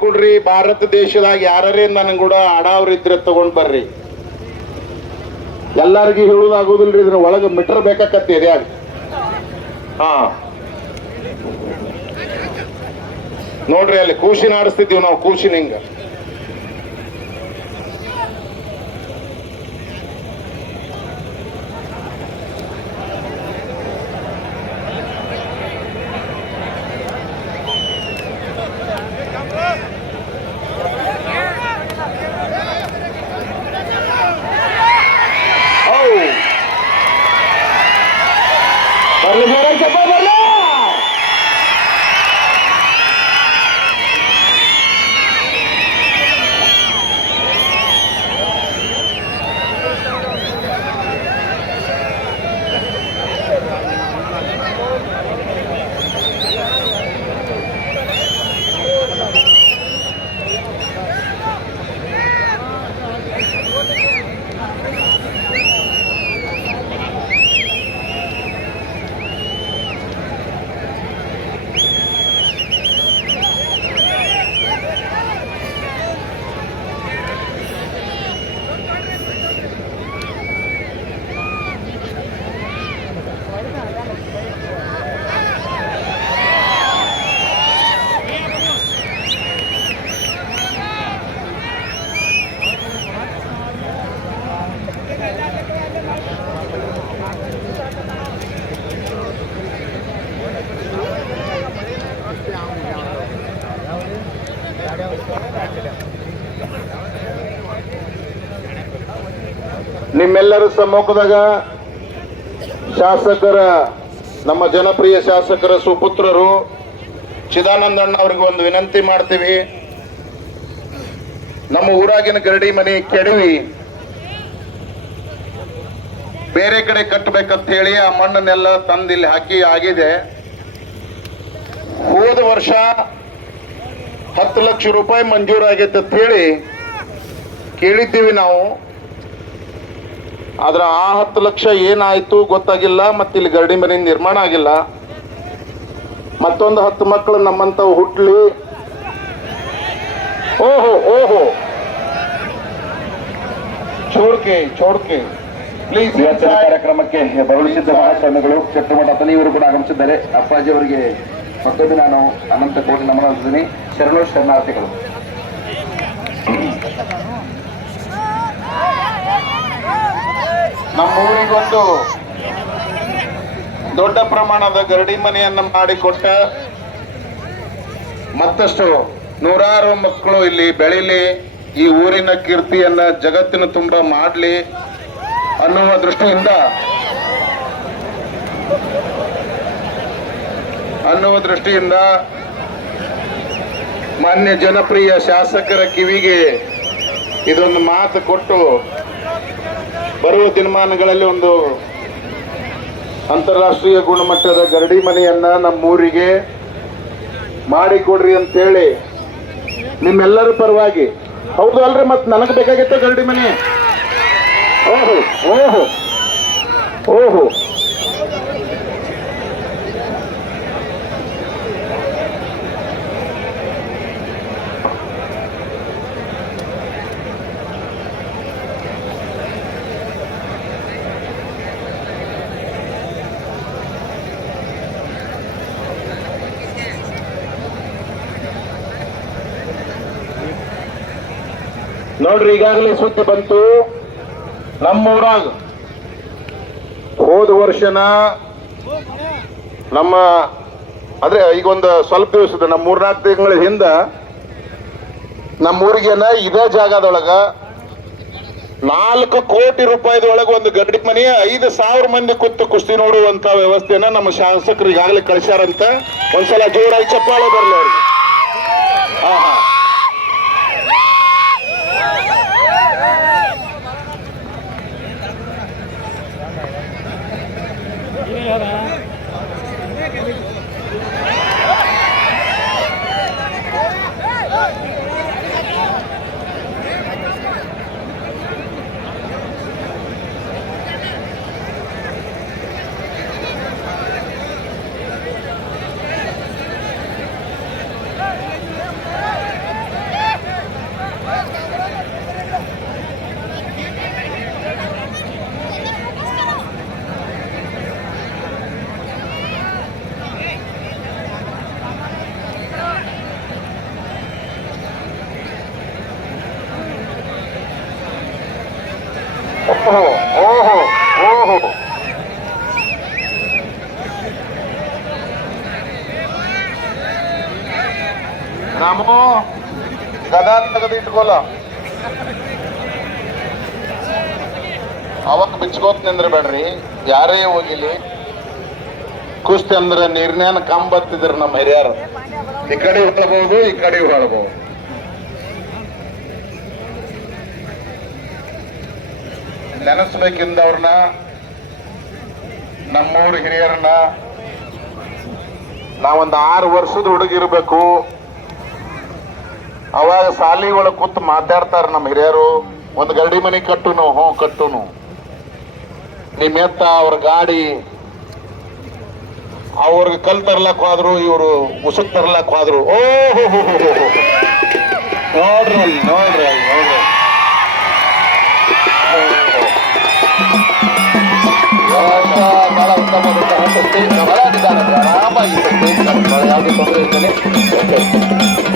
ಕೊಡ್ರಿ ಭಾರತ ದೇಶದಾಗ ಯಾರೇ ನನ್ ಕೂಡ ಆಡಾವ್ರಿದ್ರೆ ತಗೊಂಡ್ ಬರ್ರಿ. ಎಲ್ಲಾರ್ಗಿ ಹೇಳುದಾಗುದಿಲ್ರಿ, ಇದ್ರ ಒಳಗ ಮೀಟರ್ ಬೇಕಾಕತ್ತಿ ಎದ್ಯಾಗ ಹಾ. ನೋಡ್ರಿ ಅಲ್ಲಿ ಕೂಸಿನ ಆಡಿಸ್ತಿದ್ದೀವಿ ನಾವು ಕೂಸಿನ ಹಿಂಗ ಔ! ಬರ್ಲಿ ಬರ್ಲಿ ಚಪ್ಪ ಬರ್ಲಿ ನಿಮ್ಮೆಲ್ಲರ ಸಮ್ಮುಖದಾಗ ಶಾಸಕರ, ನಮ್ಮ ಜನಪ್ರಿಯ ಶಾಸಕರ ಸುಪುತ್ರರು ಚಿದಾನಂದಣ್ಣ ಅವ್ರಿಗೆ ಒಂದು ವಿನಂತಿ ಮಾಡ್ತೀವಿ. ನಮ್ಮ ಊರಾಗಿನ ಗರಡಿ ಮನೆ ಕೆಡವಿ ಬೇರೆ ಕಡೆ ಕಟ್ಟಬೇಕಂತ ಹೇಳಿ ಆ ಮಣ್ಣನ್ನೆಲ್ಲ ತಂದು ಇಲ್ಲಿ ಹಾಕಿ ಆಗಿದೆ. ಹೋದ ವರ್ಷ ಹತ್ತು ಲಕ್ಷ ರೂಪಾಯಿ ಮಂಜೂರಾಗೈತೆ ಅಂತ ಹೇಳಿ ಕೇಳಿದ್ದೀವಿ ನಾವು. ಆದ್ರೆ ಆ ಹತ್ತು ಲಕ್ಷ ಏನಾಯ್ತು ಗೊತ್ತಾಗಿಲ್ಲ ಮತ್ತೆ ಇಲ್ಲಿ ಗರಡಿ ಮನೆ ನಿರ್ಮಾಣ ಆಗಿಲ್ಲ. ಮತ್ತೊಂದು ಹತ್ತು ಮಕ್ಕಳು ನಮ್ಮಂಥವು ಹುಟ್ಲಿ. ಓಹೋ ಓಹೋ. ಚೋಡ್ಕೆ ಚೋಡ್ಕೆ. ಪ್ಲೀಸ್ ಇವತ್ತಿನ ಕಾರ್ಯಕ್ರಮಕ್ಕೆ ಬರುಳಿಸಿದ್ದ ಮಹಾಸ್ವಾಮಿಗಳು ಚಟ್ಟಮಠ ಅತನಿಯವರು ಕೂಡ ಆಗಮಿಸಿದ್ದಾರೆ. ಅಪ್ಪಾಜಿ ಅವರಿಗೆ ಮತ್ತೊಮ್ಮೆ ನಾನು ಅನಂತ ಕೋಟಿ ನಮನ. ಶರಣು ಶರಣಾರ್ಥಿಗಳು. ನಮ್ಮ ಊರಿಗೊಂದು ದೊಡ್ಡ ಪ್ರಮಾಣದ ಗರಡಿ ಮನೆಯನ್ನ ಮಾಡಿಕೊಟ್ಟ ಮತ್ತಷ್ಟು ನೂರಾರು ಮಕ್ಕಳು ಇಲ್ಲಿ ಬೆಳೀಲಿ, ಈ ಊರಿನ ಕೀರ್ತಿಯನ್ನ ಜಗತ್ತಿನ ತುಂಬ ಮಾಡಲಿ ಅನ್ನುವ ದೃಷ್ಟಿಯಿಂದ ಅನ್ನುವ ದೃಷ್ಟಿಯಿಂದ ಮಾನ್ಯ ಜನಪ್ರಿಯ ಶಾಸಕರ ಕಿವಿಗೆ ಇದೊಂದು ಮಾತು ಕೊಟ್ಟು ಬರುವ ದಿನಮಾನಗಳಲ್ಲಿ ಒಂದು ಅಂತಾರಾಷ್ಟ್ರೀಯ ಗುಣಮಟ್ಟದ ಗರಡಿ ಮನೆಯನ್ನ ನಮ್ಮೂರಿಗೆ ಮಾಡಿಕೊಡ್ರಿ ಅಂತೇಳಿ ನಿಮ್ಮೆಲ್ಲರ ಪರವಾಗಿ. ಹೌದು ಅಲ್ರಿ, ಮತ್ತೆ ನನಗೆ ಬೇಕಾಗಿತ್ತು ಗರಡಿ ಮನೆ. ಓಹೋ ಓಹೋ ಓಹೋ. ನೋಡ್ರಿ, ಈಗಾಗಲೇ ಸುದ್ದಿ ಬಂತು. ನಮ್ಮೂರಾಗ ಹೋದ ವರ್ಷನ ನಮ್ಮ, ಅಂದ್ರೆ ಈಗ ಒಂದು ಸ್ವಲ್ಪ ದಿವಸದ, ನಮ್ಮ ಮೂರ್ನಾಲ್ಕು ತಿಂಗಳ ಹಿಂದ ನಮ್ಮೂರಿಗೆನ ಇದೇ ಜಾಗದೊಳಗ ನಾಲ್ಕು ಕೋಟಿ ರೂಪಾಯಿದೊಳಗ ಒಂದು ಗಡ್ಡಿ ಮನೆ ಐದು ಸಾವಿರ ಮಂದಿ ಕೂತು ಕುಸ್ತಿ ನೋಡುವಂತ ವ್ಯವಸ್ಥೆನ ನಮ್ಮ ಶಾಸಕರು ಈಗಾಗಲೇ ಕಳಿಸ್ಯಾರಂತ. ಒಂದ್ಸಲ ಜೋರಾಗಿ ಚಪ್ಪಾಳೆ ಬರ್ಲಿ ಅವ್ರಿಗೆ. ಹಾ ಹಾ ಓಹೋ ಓಹೋ ಓಹೋ. ನಮೋ. ಗದಾ ತೆಗೆದು ಇಟ್ಕೋಲ್ಲ. ಅವಾಗ ಬಿಚ್ಕೋತ್ ನಿಂದ್ರಬೇಡ್ರಿ. ಯಾರೇ ಹೋಗಿಲಿ, ಕುಸ್ತಿ ಅಂದ್ರೆ ನೀರ್ನ್ಯಾನ ಕಂಬತ್ತಿದ್ರು ನಮ್ಮ ಹಿರಿಯರು. ಈ ಕಡೆ ಹೇಳ್ಬಹುದು ಈ ಕಡೆ ಹೊಳಬಹುದು ನೆನೆಸ್ಬೇಕಿಂದ ನಮ್ಮೂರು ಹಿರಿಯರನ್ನ, ನಾವೊಂದು ಆರು ವರ್ಷದ ಹುಡುಗಿರ್ಬೇಕು ಅವಾಗ ಸಾಲಿ ಒಳಗೆ ಕೂತು ಮಾತಾಡ್ತಾರೆ ನಮ್ಮ ಹಿರಿಯರು, ಒಂದು ಗರಡಿ ಮನೆ ಕಟ್ಟುನು, ಹ್ಞೂ ಕಟ್ಟುನು. ನಿಮ್ಮ ಎತ್ತ, ಅವ್ರ ಗಾಡಿ, ಅವ್ರಿಗೆ ಕಲ್ ತರ್ಲಕ್ ಹೋದ್ರು, ಇವರು ಉಸುಕ್ ತರ್ಲಾಕ್ ಹೋದ್ರು. ಓ. ನೋಡ್ರಿ ನೋಡ್ರಿ ನೋಡ್ರಿ ಹೋರಾಟಗಾರರ ಆರಾಮಾಗಿ ಯಾವುದೇ ತೊಂದರೆ ಇಲ್ಲದೆ